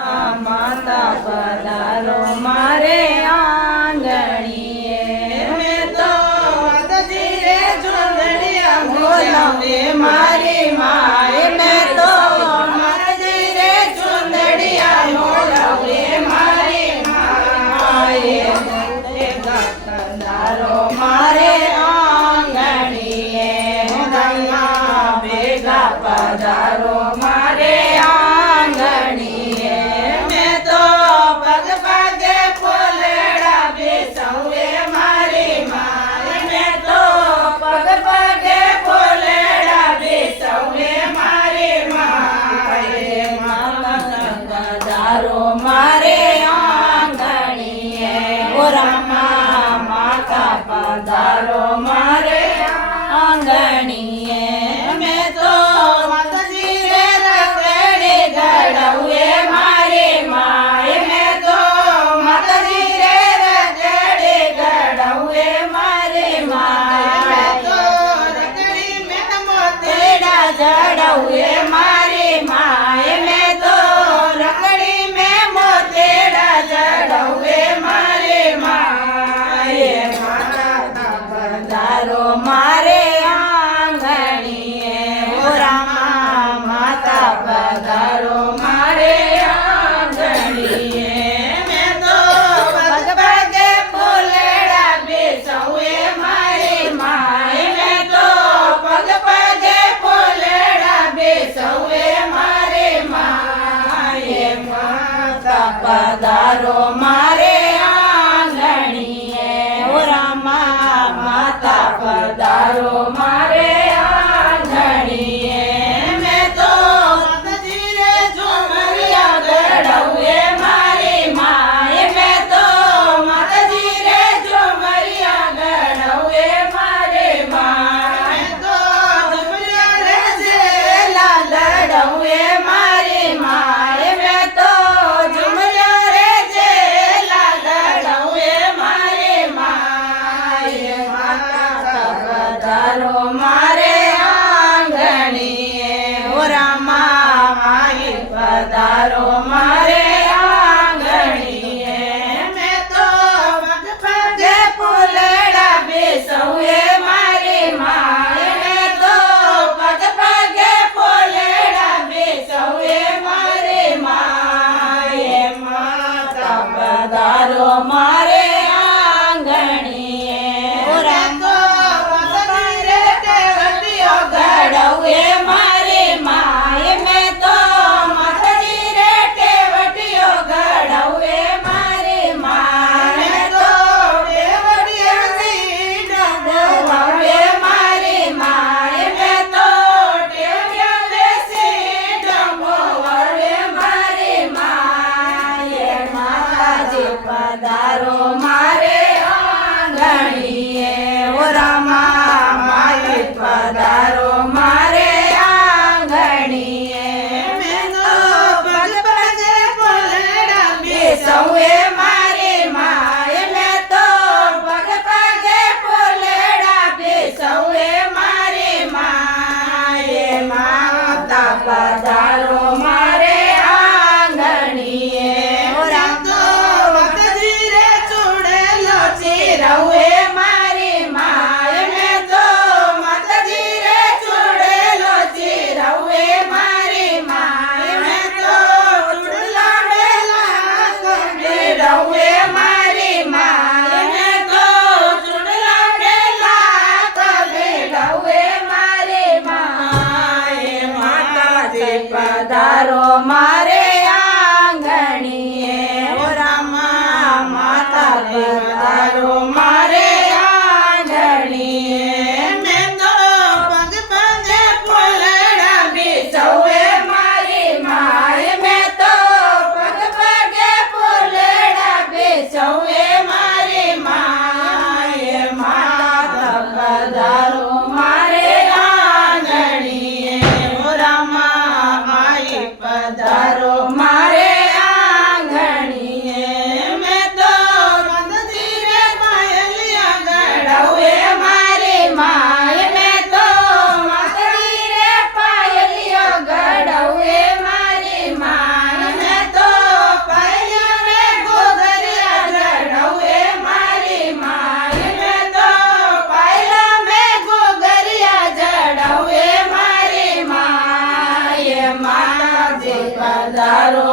માતા પધારો મારે આંગણીએ, મેં તો માતાજી રે ચૂંદડિયા બોલાવે મારી માએ, મેં તો માતાજી રે ચૂંદડિયા બોલાવે મારી માએ, પધારો મારે આંગણીએ, ભેગા પધારો મારે આંગણીએ, મેં તો પગ પગે ફૂલડા બેસવે મારી માએ, મેં તો પગ પગે ફૂલડા બેસવે મારી માએ, પધારો મારે આંગણીએ, ઓ રામા માતા પધારો મારે આંગણીએ, મેં તો માતાજી રે રખડી ગળાવે મારી માએ, મેં તો માતાજી રે રખડી ગળાવે મારી માએ, તો રખડી મેં મોતેડા જડાવે મારી માએ, મેં તો રખડી મેં મોતેડા જડાવે મારી માએ, માતા પધારો મારે આંગણીએ, ઓ રામા માતા પધારો મારે આંગણીએ, મેં તો પગ પગે ફૂલડા બેસવે મારી માએ, મેં તો પગ પગે ફૂલડા બેસવે મારી માએ, માતા પધારો મારે આંગણીએ, ઓ રામા માતા પધારો મારે આંગણીએ, મેં તો માતાજી રે ઝુમરિયા ગળાવે મારી માએ, મેં તો માતાજી રે ઝુમરિયા ગળાવે મારી માએ, મેં તો ઝુમરિયા રે ઝેલા લડાવે મારી માએ, મેં તો ઝુમરિયા રે ઝેલા લડાવે મારી માએ, માતા પધારો મારે આંગણીએ, ઓ રામા માઈ પધારો મારે આંગણીએ, મેં તો પગ પગે ફૂલડા બેસવે મારી માએ, મેં તો પગ પગે ફૂલડા બેસવે મારી માએ, માતા પધારો મારે આંગણીએ, ઓ રામા માતાજી રે ટેવટીઓ ગળાવે મારી માએ, મેં તો માતાજી રે ટેવટીઓ ગળાવે મારી માએ, મેં તો ટેવટીઓથી ડબોવાવે મારી માએ, મેં તો ટેવટીઓથી ડબોવાવે મારી માએ, માતાજી પધારો પધારો